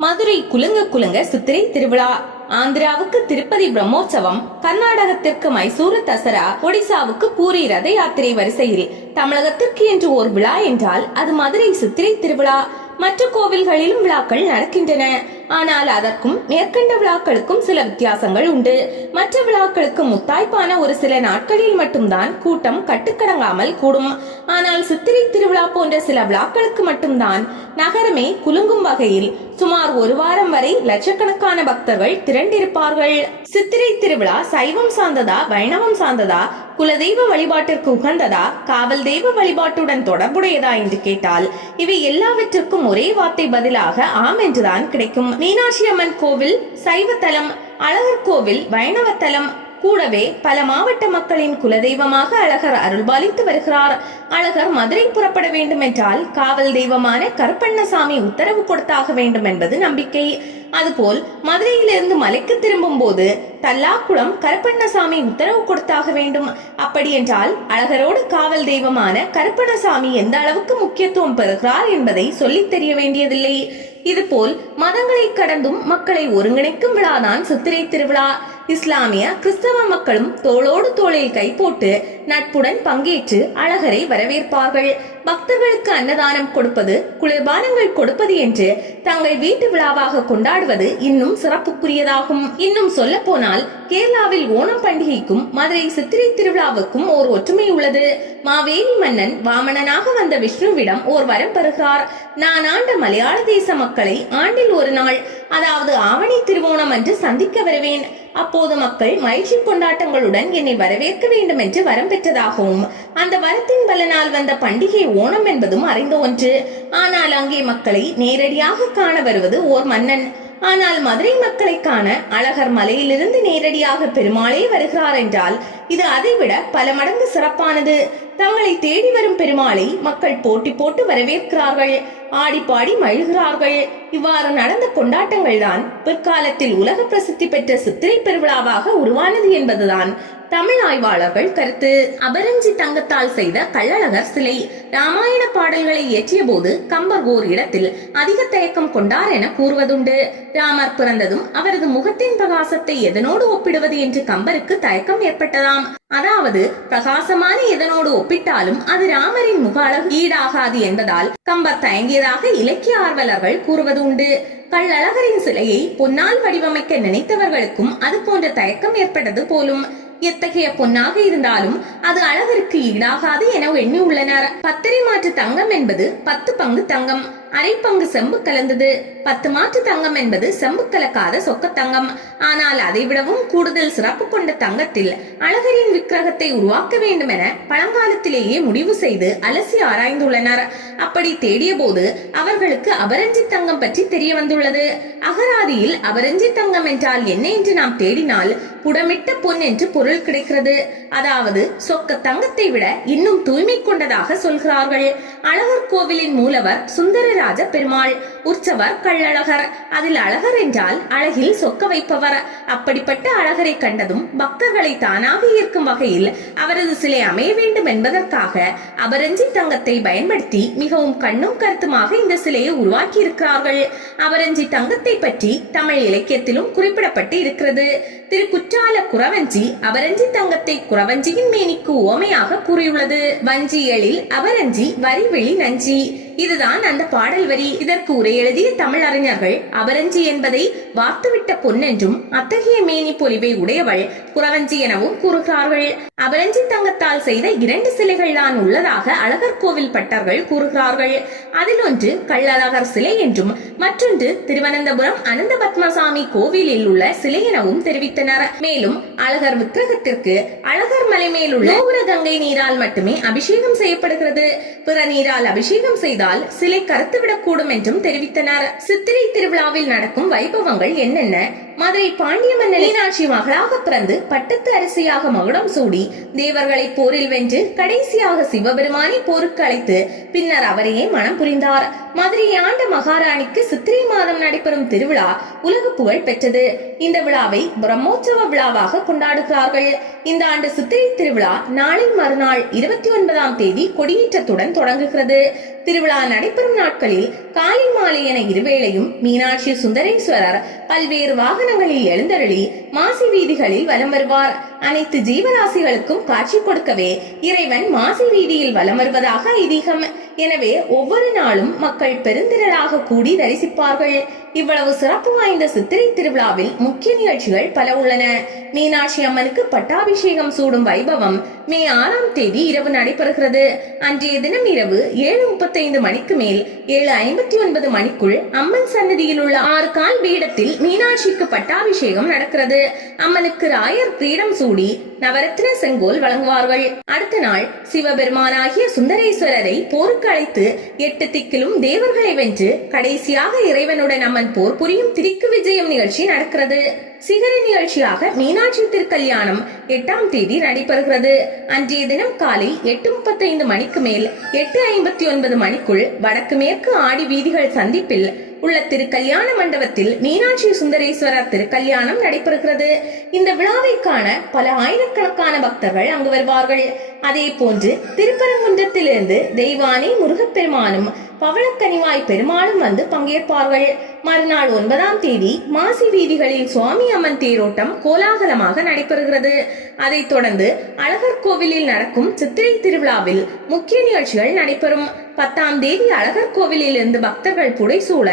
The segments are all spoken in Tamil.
மதுரை குலுங்க குலுங்க சித்திரை திருவிழா. ஆந்திராவுக்கு திருப்பதி பிரம்மோற்சவம், கர்நாடகத்திற்கு மைசூரு தசரா, ஒடிசாவுக்கு பூரி ரத யாத்திரை வரிசையில் தமிழகத்திற்கு என்று ஒரு விழா என்றால் அது மதுரை சித்திரை திருவிழா. மற்ற கோவில்களிலும் விழாக்கள் நடக்கின்றன. ஆனால் அதற்கும் மேற்கண்ட விழாக்களுக்கும் சில வித்தியாசங்கள் உண்டு. மற்ற விழாக்களுக்கு முத்தாய்ப்பான ஒரு சில நாட்களில் மட்டும்தான் கூட்டம் கட்டுக்கடங்காமல் கூடும். ஆனால் சித்திரை திருவிழா போன்ற சில விழாக்களுக்கு மட்டும்தான் நகரமே குலுங்கும் வகையில் சுமார் ஒரு வாரம் வரை லட்சக்கணக்கான பக்தர்கள் திரண்டிருப்பார்கள். சித்திரை திருவிழா சைவம் சார்ந்ததா, வைணவம் சார்ந்ததா, குலதெய்வ வழிபாட்டிற்கு உகந்ததா, காவல் தெய்வ வழிபாட்டுடன் தொடர்புடையதா என்று கேட்டால் இவை எல்லாவற்றுக்கும் ஒரே வார்த்தை பதிலாக ஆம் என்றுதான் கிடைக்கும். மீனாட்சி அம்மன் கோவில் சைவ தலம், அழகர் கோவில் வைணவ தலம். கூடவே பல மாவட்ட மக்களின் குலதெய்வமாக அழகர் அருள்பாலித்து வருகிறார். அழகர் மதுரை புறப்பட வேண்டும் என்றால் காவல் தெய்வமான கருப்பண்ணசாமி உத்தரவு கொடுத்தாக வேண்டும் என்பது நம்பிக்கை. அதுபோல் மதுரையிலிருந்து மலைக்கு திரும்பும் போது தல்லாக்குளம் கருப்பண்ணசாமி உத்தரவு கொடுத்தாக வேண்டும். அப்படி என்றால் அழகரோடு காவல் தெய்வமான கருப்பண்ணசாமி எந்த அளவுக்கு முக்கியத்துவம் பெறுகிறார் என்பதை சொல்லித் தெரிய வேண்டியதில்லை. இதுபோல் மதங்களை கடந்தும் மக்களை ஒருங்கிணைக்கும் விழாதான் சித்திரை திருவிழா. இஸ்லாமிய கிறிஸ்தவ மக்களும் தோளோடு தோளில் கை போட்டு நட்புடன் பங்கேற்று அழகரை வரவேற்பார்கள். பக்தர்களுக்கு அன்னதானம் கொடுப்பது, குளிர்பானங்கள் கொடுப்பது என்று தங்கள் வீட்டு விழாவாக கொண்டாடுவது இன்னும் சிறப்புக்குரியதாகும். இன்னும் சொல்ல போனால் கேரளாவில் ஓணம் பண்டிகைக்கும் மதுரை சித்திரை திருவிழாவுக்கும் ஓர் ஒற்றுமை உள்ளது. மாவேலி மன்னன் வாமனனாக வந்த விஷ்ணுவிடம் ஓர் வரம் பெறுகிறார். நான் ஆண்ட மலையாள தேச மக்களை ஆண்டில் ஒரு நாள், அதாவது ஆவணி திருவோணம் அன்று சந்திக்க வருவேன். அப்போது மக்கள் மகிழ்ச்சி கொண்டாட்டங்களுடன் என்னை வரவேற்க வேண்டும் என்று வரம் பெற்றதாகவும் அந்த வரத்தின் பலனால் வந்த பண்டிகை ஓணம் என்பதும் அறிந்த ஒன்று. ஆனால் அங்கே மக்களை நேரடியாக காண வருவது ஓர் மன்னன். ஆனால் மதுரை மக்களை காண அழகர் மலையிலிருந்து நேரடியாக பெருமாளே வருகிறார் என்றால் இது அதைவிட பல மடங்கு சிறப்பானது. தங்களை தேடி வரும் பெருமாளை மக்கள் போட்டி போட்டு வரவேற்கிறார்கள், ஆடி பாடி மகிழ்கிறார்கள். இவ்வாறு நடந்த கொண்டாட்டங்கள் தான் பிற்காலத்தில் உலக பிரசித்தி பெற்ற சித்திரை பெருவிழாவாக உருவானது என்பதுதான் தமிழ் ஆய்வாளர்கள் கருத்து. அபரஞ்சி தங்கத்தால் செய்த கள்ளழகர் சிலை. ராமாயண பாடல்களை இயற்றிய போது கம்பர் ஓர் இடத்தில் அதிக தயக்கம் கொண்டார் என கூறுவதுண்டு. ராமர் பிறந்ததும் அவரது முகத்தின் பிரகாசத்தை எதனோடு ஒப்பிடுவது என்று கம்பருக்கு தயக்கம் ஏற்பட்டதாம். அதாவது பிரகாசமான எதனோடு ஒப்பிட்டாலும் அது ராமரின் முக அழகு ஈடாகாது என்பதால் கம்பர் தயங்கியதாக இலக்கிய ஆர்வலர்கள் கூறுவது உண்டு. கள்ளழகரின் சிலையை பொன்னால் வடிவமைக்க நினைத்தவர்களுக்கும் அது போன்ற தயக்கம் ஏற்பட்டது போலும். எத்தகைய பொன்னாக இருந்தாலும் அது அழகருக்கு ஈடாகாது என எண்ணி உள்ளனர். பத்தரை மாற்று தங்கம் என்பது 10 பங்கு தங்கம், அரை பங்கு செம்பு கலந்தது. 10 மாற்று தங்கம் என்பது செம்பு கலக்காத சொக்க தங்கம். ஆனால் அதை விடவும் கூடுதல் சிறப்பு கொண்ட தங்கத்தில் அழகரின் விக்கிரகத்தை உருவாக்க வேண்டும் என பழங்காலத்திலேயே முடிவு செய்து அலசி ஆராய்ந்துள்ளனர். அப்படி தேடிய போது அவர்களுக்கு அபரஞ்சி தங்கம் பற்றி தெரிய வந்துள்ளது. அகராதியில் அபரஞ்சி தங்கம் என்றால் என்ன என்று நாம் தேடினால் புடமிட்ட பொன் என்று பொருள் கிடைக்கிறது. அதாவது சொக்க தங்கத்தை விட இன்னும் தூய்மை கொண்டதாக சொல்கிறார்கள். அழகர் கோவிலின் மூலவர் சுந்தரராஜ பெருமாள், உற்சவர் கள்ளழகர். அதில் அழகர் என்றால் அழகில் சொக்க வைப்பவர். அப்படிப்பட்ட அழகரை கண்டதும் பக்தர்களை தானாக ஈர்க்கும் வகையில் அவரது சிலை அமைய வேண்டும் என்பதற்காக அபரஞ்சி தங்கத்தை பயன்படுத்தி மிகவும் கண்ணும் கருத்துமாக இந்த சிலையை உருவாக்கி இருக்கிறார்கள். அபரஞ்சி தங்கத்தை பற்றி தமிழ் இலக்கியத்திலும் குறிப்பிடப்பட்டு இருக்கிறது. திரு குற்றால குறவஞ்சி அபரஞ்சி தங்கத்தை குறவஞ்சியின் மேனிக்கு உவமையாக கூறியுள்ளது. வஞ்சியலில் அபரஞ்சி வரிவெளி நஞ்சி. இதுதான் அந்த பாடல் வரி. இதற்கு உரை எழுதிய தமிழ் அறிஞர்கள் அபரஞ்சி என்பதை வார்த்துவிட்ட பொன் என்றும் அத்தகைய மேனி பொலிவை உடையவள் குறவஞ்சி எனவும் கூறுகிறார்கள். அபரஞ்சி தங்கத்தால் செய்த 2 சிலைகள் தான் உள்ளதாக அழகர் கோவில் பட்டர்கள் கூறுகிறார்கள். அதில் ஒன்று கள்ளழகர் சிலை என்றும் மற்றொன்று திருவனந்தபுரம் அனந்த பத்மசாமி கோவிலில் உள்ள சிலை எனவும் தெரிவித்தனர். மேலும் அழகர் விக்கிரகத்திற்கு அழகர் மலை மேலுள்ள கங்கை நீரால் மட்டுமே அபிஷேகம் செய்யப்படுகிறது. பிற நீரால் அபிஷேகம் செய்தால் சிலை கருத்துவிடக்கூடும் என்றும் தெரிவித்தனர். சித்திரை திருவிழாவில் நடக்கும் வைபவங்கள் என்னென்ன? மதுரை பாண்டிய மன்னன் மீனாட்சி மகளாக பிறந்து பட்டத்து அரசியாக மகுடம் சூடி தேவர்களை போரில் வென்று கடைசியாக சிவபெருமானை போருக்கு அழைத்து பின்னர் அவரையே மனம் புரிந்தார். மதுரை ஆண்ட மகாராணிக்கு சித்திரை மாதம் நடைபெறும் திருவிழா உலக புகழ் பெற்றது. இந்த விழாவை பிரம்மோற்சவ விழாவாக கொண்டாடுகிறார்கள். இந்த ஆண்டு சித்திரை திருவிழா நாளை மறுநாள் 29ஆம் தேதி கொடியேற்றத்துடன் தொடங்குகிறது. திருவிழா நடைபெறும் நாட்களில் காலை மாலை என இருவேளையும் மீனாட்சி சுந்தரேஸ்வரர் பல்வேறு வாகனங்களில் எழுந்தருளி மாசி வீதிகளில் வலம் வருவார். அனைத்து ஜீவராசிகளுக்கும் காட்சி கொடுக்கவே இறைவன் மாசி வீதியில் வலம் வருவதாக ஐதீகம். எனவே ஒவ்வொரு நாளும் மக்கள் பெருந்திரளாக கூடி தரிசிப்பார்கள். இவ்வளவு சிறப்பு வாய்ந்த சித்திரை திருவிழாவில் முக்கிய நிகழ்ச்சிகள் பல உள்ளன. மீனாட்சி அம்மனுக்கு பட்டாபிஷேகம் சூடும் வைபவம் மே 6ஆம் தேதி இரவு நடைபெறுகிறது. அன்றைய தினம் இரவு 7:35 மணிக்கு மேல் 7:59 மணிக்குள் அம்மன் சன்னதியில் உள்ள 6 கால் பீடத்தில் மீனாட்சிக்கு பட்டாபிஷேகம் நடக்கிறது. அம்மனுக்கு ராயர் கிரீடம் சூடி நவரத்ன செங்கோல் வழங்குவார்கள். அடுத்த நாள் சிவபெருமானாகிய சுந்தரேஸ்வரரை போருக்கு அழைத்து 8 திக்கிலும் தேவர்களை வென்று கடைசியாக இறைவனுடன் அம்மன் போர் புரியும் திரிக்கு விஜயம் நிகழ்ச்சி நடக்கிறது. சிகர நிகழ்ச்சியாக மீனாட்சி திருக்கல்யாணம் 8ஆம் தேதி நடைபெறுகிறது. அன்றைய தினம் காலை 8:35 மணிக்கு மேல் 8:59 மணிக்குள் வடக்கு மேற்கு ஆடி வீதிகள் சந்திப்பில் உள்ள திருக்கல்யாண மண்டபத்தில் மீனாட்சி சுந்தரேஸ்வரர் திருக்கல்யாணம் நடைபெறுகிறது. இந்த விழாவை காண பல ஆயிரக்கணக்கான பக்தர்கள் அங்கு வருவார்கள். அதே போன்று திருப்பரங்குன்றத்திலிருந்து தெய்வானை முருகப்பெருமானும் பவளக்கனிவாய் பெருமாளும் வந்து பங்கேற்பார்கள். மறுநாள் 9ஆம் தேதி மாசி வீதிகளில் சுவாமி அம்மன் தேரோட்டம் கோலாகலமாக நடைபெறுகிறது. அதைத் தொடர்ந்து அழகர் கோவிலில் நடக்கும் சித்திரை திருவிழாவில் முக்கிய நிகழ்ச்சிகள் நடைபெறும். 10ஆம் தேதி அழகர் கோவிலில் இருந்து பக்தர்கள் புடைசூழ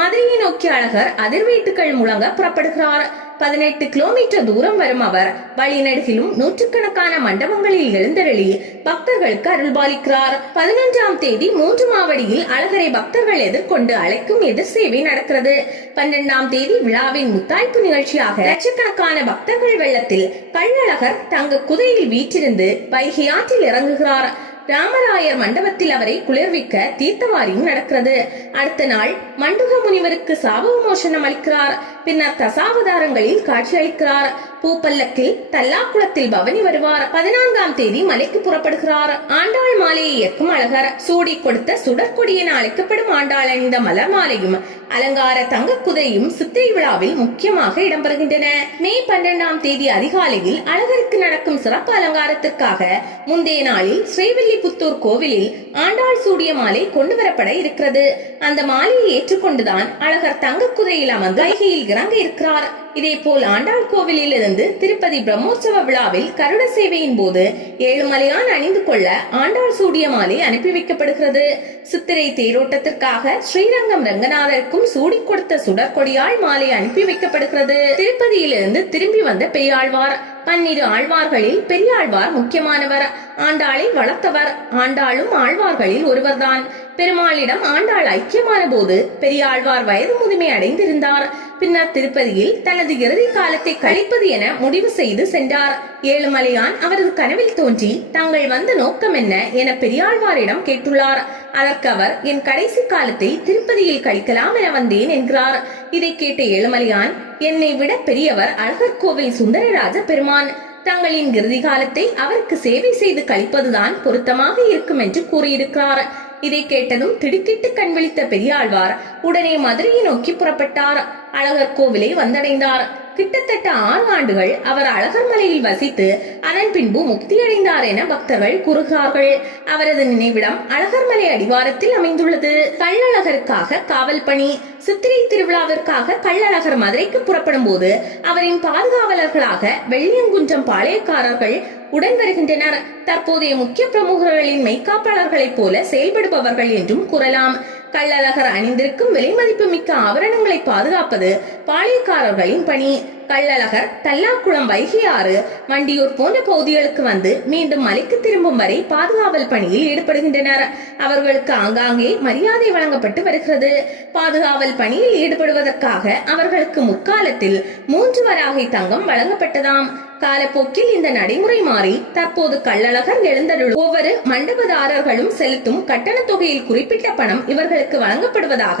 மதுரையை நோக்கி அழகர் அதிர்வீட்டுகள் முழங்க புறப்படுகிறார். 18 கிலோமீட்டர் தூரம் வரும் அவர் வழிநெடுகிலும் நூற்றுக்கணக்கான மண்டபங்களில் எழுந்தருளி பக்தர்களுக்கு அருள்பாலிக்கிறார். 11ஆம் தேதி 3 மாவடியில் அழகரை பக்தர்கள் எதிர்கொண்டு அழைக்கும் எதிர் சேவை நடக்கிறது. 12ஆம் தேதி விழாவின் முத்தாய்ப்பு நிகழ்ச்சியாக லட்சக்கணக்கான பக்தர்கள் வெள்ளத்தில் கள்ளழகர் தங்க குதையில் வீற்றிருந்து வைகை ஆற்றில் இறங்குகிறார். ராமராயர் மண்டபத்தில் அவரை குளிர்விக்க தீர்த்தவாரியும் நடக்கிறது. அடுத்த நாள் மண்டுக முனிவருக்கு சாப விமோசனம் அளிக்கிறார். பின்னர் தசாவதாரங்களில் காட்சி அளிக்கிறார். பூப்பல்லக்கில் தல்லாக்குளத்தில் பவனி வருவார். 14ஆம் தேதி மலைக்கு புறப்படுகிறார். ஆண்டாள் மாலையை ஏற்கும் அழகர் சூடி கொடுத்த சுடற்கொடி என அழைக்கப்படும் ஆண்டாள் அணிந்த மலர் மாலையும் அலங்கார தங்க குதையும் சித்திரை விழாவில் முக்கியமாக இடம்பெறுகின்றன. மே 12ஆம் தேதி அதிகாலையில் அழகருக்கு நடக்கும் சிறப்பு அலங்காரத்திற்காக முந்தைய நாளில் ஸ்ரீவில்லிபுத்தூர் கோவிலில் ஆண்டாள் சூடிய மாலை கொண்டு வரப்பட இருக்கிறது. அந்த மாலையை ஏற்றுக்கொண்டுதான் அழகர் தங்க குதையில் அமர்ந்து வைகையில் இறங்க இருக்கிறார். இதேபோல் ஆண்டாள் கோவிலில் இருந்து திருப்பதி பிரம்மோற்சவ விழாவில் கருட சேவையின் போது ஏழுமலையான் அணிந்து கொள்ள ஆண்டாள் சூடிய மாலை அனுப்பி வைக்கப்படுகிறது. சித்திரை தேரோட்டத்திற்காக ஸ்ரீரங்கம் ரங்கநாதருக்கும் சூடி கொடுத்த சுடற்கொடியாள் மாலை அனுப்பி வைக்கப்படுகிறது. திருப்பதியிலிருந்து திரும்பி வந்த பெரியாழ்வார் 12 ஆழ்வார்களில் பெரியாழ்வார் முக்கியமானவர். ஆண்டாளை வளர்த்தவர். ஆண்டாளும் ஆழ்வார்களில் ஒருவர்தான். பெருமாளிடம் ஆண்டாள் ஐக்கியமான போது பெரியாழ்வார் வயது முதுமை அடைந்திருந்தார். பின்னர் திருப்பதியில் தனது இறுதி காலத்தை கழிப்பது என முடிவு செய்து சென்றார். ஏழுமலையான் அவரது கனவில் தோன்றி தங்கள் வந்த நோக்கம் என்ன என பெரியாழ்வாரிடம் கேட்டுள்ளார். அதற்கு அவர், என் கடைசி காலத்தை திருப்பதியில் கழிக்கலாம் என வந்தேன் என்கிறார். இதை கேட்ட ஏழுமலையான், என்னை விட பெரியவர் அழகர் கோவில் சுந்தரராஜ பெருமான். தங்களின் இறுதி காலத்தை அவருக்கு சேவை செய்து கழிப்பதுதான் பொருத்தமாக இருக்கும் என்று கூறியிருக்கிறார். இதை கேட்டதும் திடுக்கிட்டு கண் விழித்த பெரியாழ்வார் உடனே மதுரையை நோக்கி புறப்பட்டார். அழகர் கோவிலை வந்தடைந்தார். கிட்டத்தட்ட 6 ஆண்டுகள் அவர் அழகர் மலையில் வசித்து அதன் பின்பு முக்தியடைந்தார் என பக்தர்கள் கூறுகிறார்கள். அவரது நினைவிடம் அழகர் மலை அடிவாரத்தில் அமைந்துள்ளது. கள்ளழகருக்காக காவல் பணி. சித்திரை திருவிழாவிற்காக கள்ளழகர் மதுரைக்கு புறப்படும் போது அவரின் பாதுகாவலர்களாக வெள்ளியங்குன்றம் பாளையக்காரர்கள் உடன் வருகின்றனர். தற்போதைய முக்கிய பிரமுகர்களின் மெய்காப்பாளர்களைப் போல செயல்படுபவர்கள் என்றும் கூறலாம். கள்ளழகர் அணிந்திருக்கும் விலை மதிப்பு மிக்க ஆபரணங்களை பாதுகாப்பது பாளையக்காரர்களின் பணி. கள்ளழகர் தல்லாக்குளம், வைகை ஆறு, வண்டியூர் போன்ற பகுதிகளுக்கு வந்து மீண்டும் மலைக்கு திரும்பும் வரை பாதுகாவல் பணியில் ஈடுபடுகின்றனர். அவர்களுக்கு ஆங்காங்கே மரியாதை வழங்கப்பட்டு வருகிறது. பாதுகாவல் பணியில் ஈடுபடுவதற்காக அவர்களுக்கு முற்காலத்தில் 3 வராகை தங்கம் வழங்கப்பட்டதாம். காலப்போக்கில் இந்த நடைமுறை மாறி தற்போது கள்ளழகர் எழுந்தருள் ஒவ்வொரு மண்டபதாரர்களும் செலுத்தும் கட்டண தொகையில் குறிப்பிட்ட பணம் இவர்களுக்கு வழங்கப்படுவதாக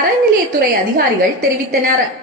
அறநிலையத்துறை அதிகாரிகள் தெரிவித்தனர்.